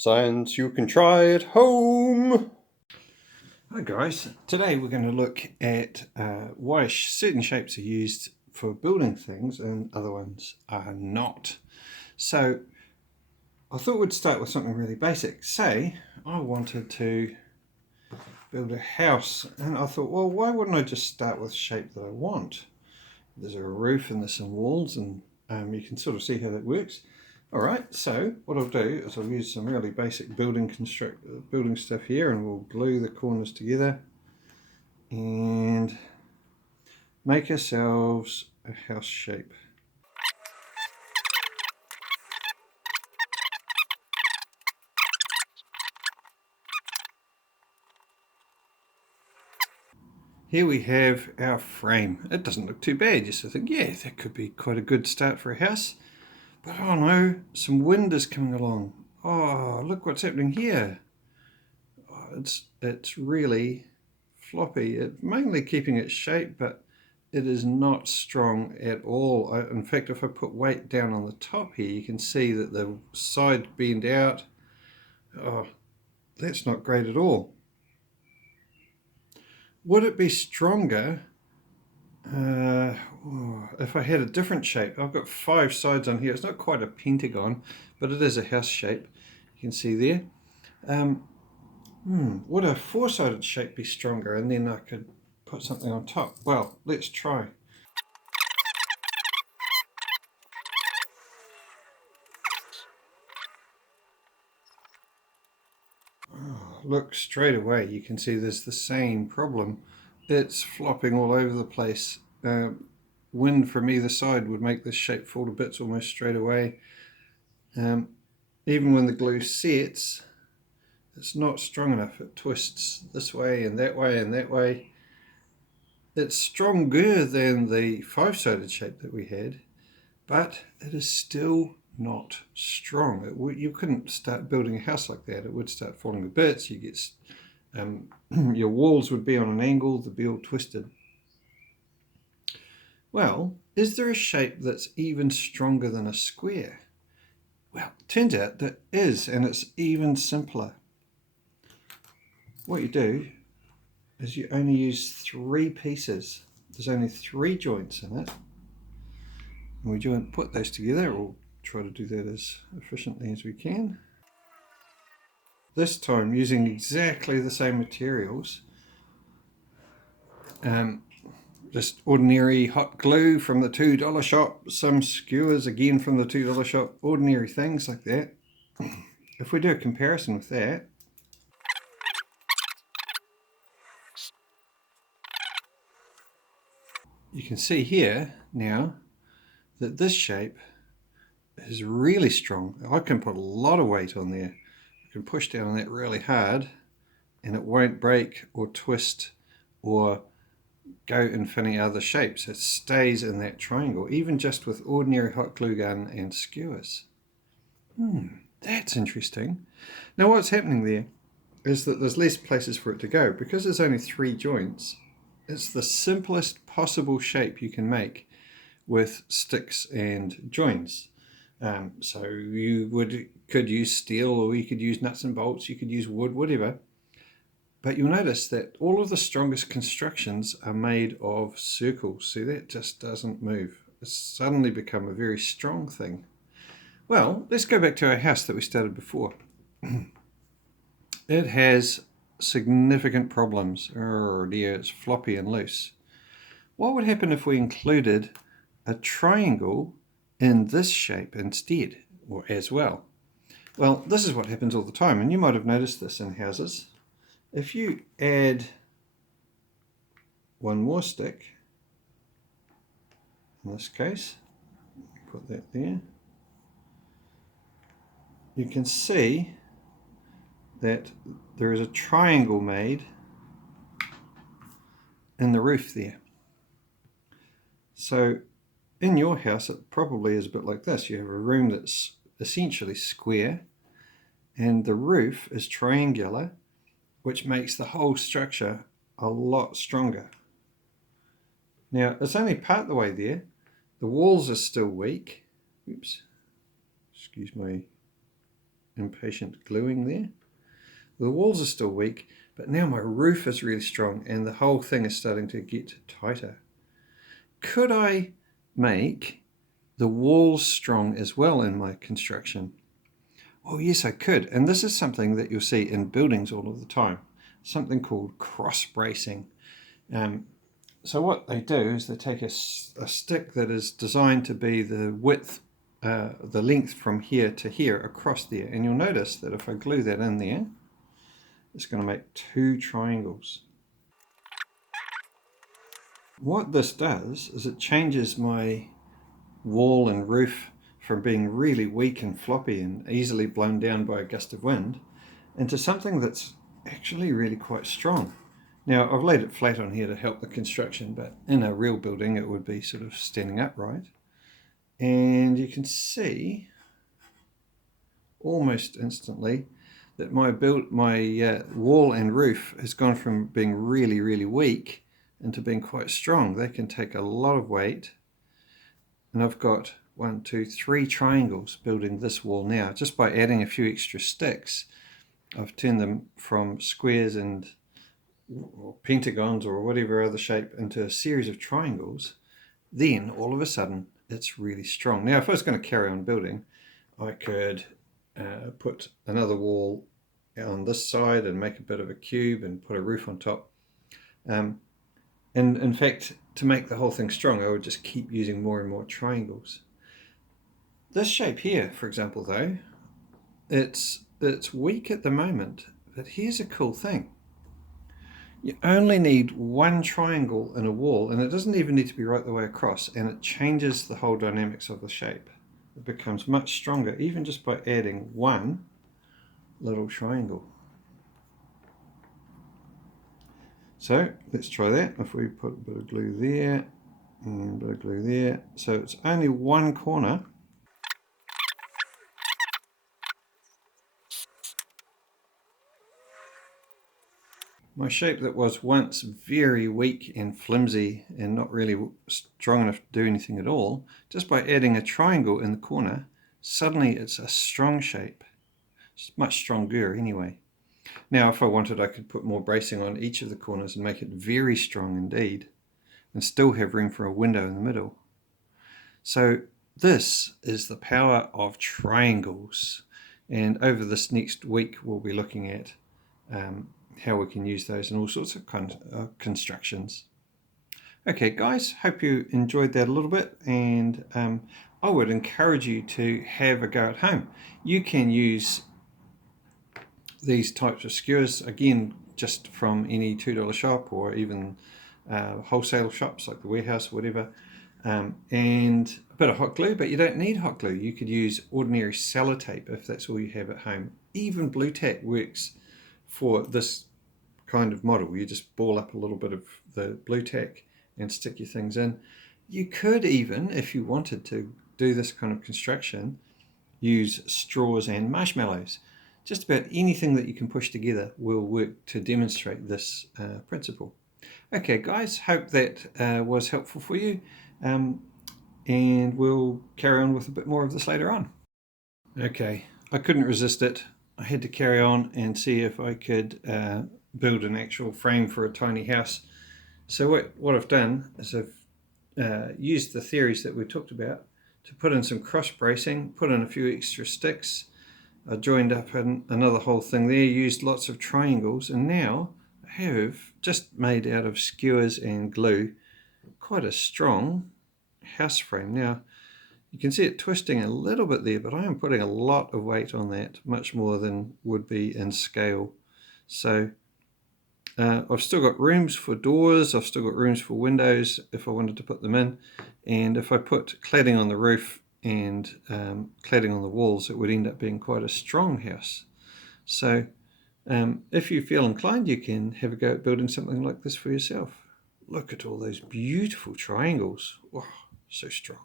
Science you can try at home. Hi guys, today we're going to look at why certain shapes are used for building things and other ones are not. So I thought we'd start with something really basic. Say I wanted to build a house and I thought, well, why wouldn't I just start with the shape that I want? There's a roof and there's some walls and you can sort of see how that works. Alright, so what I'll do is I'll use some really basic building stuff here, and we'll glue the corners together and make ourselves a house shape. Here we have our frame. It doesn't look too bad. You sort of think, yeah, that could be quite a good start for a house. But oh no, some wind is coming along. Oh, look what's happening here. Oh, it's really floppy. It's mainly keeping its shape, but it is not strong at all. In fact, if I put weight down on the top here, you can see that the side bend out. Oh, that's not great at all. Would it be stronger if I had a different shape? I've got 5 sides on here. It's not quite a pentagon, but it is a house shape. You can see there. Would a 4-sided shape be stronger, and then I could put something on top? Well, let's try. Look, straight away you can see there's the same problem. It's flopping all over the place. Wind from either side would make this shape fall to bits almost straight away. Even when the glue sets, it's not strong enough. It twists this way and that way and that way. It's stronger than the 5-sided shape that we had, but it is still not strong. You couldn't start building a house like that. It would start falling to bits. You get your walls would be on an angle, they'd be all twisted. Well, is there a shape that's even stronger than a square? Well, it turns out there is, and it's even simpler. What you do is you only use 3 pieces. There's only 3 joints in it. And we put those together. We'll try to do that as efficiently as we can. This time using exactly the same materials. Just ordinary hot glue from the $2 shop, some skewers again from the $2 shop, ordinary things like that. If we do a comparison with that, you can see here now that this shape is really strong. I can put a lot of weight on there. I can push down on that really hard and it won't break or twist or go in any other shapes. It stays in that triangle, even just with ordinary hot glue gun and skewers. That's interesting. Now what's happening there is that there's less places for it to go. Because there's only 3 joints, it's the simplest possible shape you can make with sticks and joints. So you could use steel, or you could use nuts and bolts, you could use wood, whatever. But you'll notice that all of the strongest constructions are made of circles. See, that just doesn't move. It's suddenly become a very strong thing. Well, let's go back to our house that we started before. It has significant problems. Oh dear, it's floppy and loose. What would happen if we included a triangle in this shape instead, or as well? Well, this is what happens all the time, and you might have noticed this in houses. If you add one more stick, in this case, put that there, you can see that there is a triangle made in the roof there. So in your house it probably is a bit like this. You have a room that's essentially square and the roof is triangular, which makes the whole structure a lot stronger. Now it's only part the way there. The walls are still weak. Oops, excuse my impatient gluing there. The walls are still weak, but now my roof is really strong and the whole thing is starting to get tighter. Could I make the walls strong as well in my construction? Oh yes, I could. And this is something that you'll see in buildings all of the time, something called cross bracing. So what they do is they take a stick that is designed to be the width, the length from here to here across there. And you'll notice that if I glue that in there, it's going to make two triangles. What this does is it changes my wall and roof from being really weak and floppy and easily blown down by a gust of wind into something that's actually really quite strong. Now I've laid it flat on here to help the construction, but in a real building it would be sort of standing upright. And you can see almost instantly that my wall and roof has gone from being really, really weak into being quite strong. They can take a lot of weight. And I've got 1, 2, 3 triangles building this wall now. Just by adding a few extra sticks, I've turned them from squares and or pentagons or whatever other shape into a series of triangles. Then all of a sudden it's really strong. Now if I was going to carry on building, I could put another wall on this side and make a bit of a cube and put a roof on top. And in fact, to make the whole thing strong, I would just keep using more and more triangles. This shape here, for example, though, it's weak at the moment, but here's a cool thing. You only need one triangle in a wall, and it doesn't even need to be right the way across, and it changes the whole dynamics of the shape. It becomes much stronger, even just by adding one little triangle. So let's try that. If we put a bit of glue there and a bit of glue there, so it's only one corner. My shape that was once very weak and flimsy and not really strong enough to do anything at all, just by adding a triangle in the corner, suddenly it's a strong shape. It's much stronger anyway. Now if I wanted, I could put more bracing on each of the corners and make it very strong indeed, and still have room for a window in the middle. So this is the power of triangles, and over this next week we'll be looking at how we can use those in all sorts of constructions. Okay guys, hope you enjoyed that a little bit, and I would encourage you to have a go at home. You can use these types of skewers, again, just from any $2 shop or even wholesale shops like the Warehouse or whatever, and a bit of hot glue, but you don't need hot glue. You could use ordinary sellotape if that's all you have at home. Even blue tack works for this kind of model. You just ball up a little bit of the blue tack and stick your things in. You could even, if you wanted to do this kind of construction, use straws and marshmallows. Just about anything that you can push together will work to demonstrate this principle. Okay guys, hope that was helpful for you, and we'll carry on with a bit more of this later on. Okay, I couldn't resist it. I had to carry on and see if I could build an actual frame for a tiny house. So what I've done is I've used the theories that we talked about to put in some cross bracing, put in a few extra sticks. I joined up another whole thing there, used lots of triangles, and now I have just made out of skewers and glue quite a strong house frame. Now you can see it twisting a little bit there, but I am putting a lot of weight on that, much more than would be in scale. So I've still got rooms for doors, I've still got rooms for windows if I wanted to put them in, and if I put cladding on the roof and cladding on the walls, it would end up being quite a strong house. So if you feel inclined, you can have a go at building something like this for yourself. Look at all those beautiful triangles. Wow, so strong.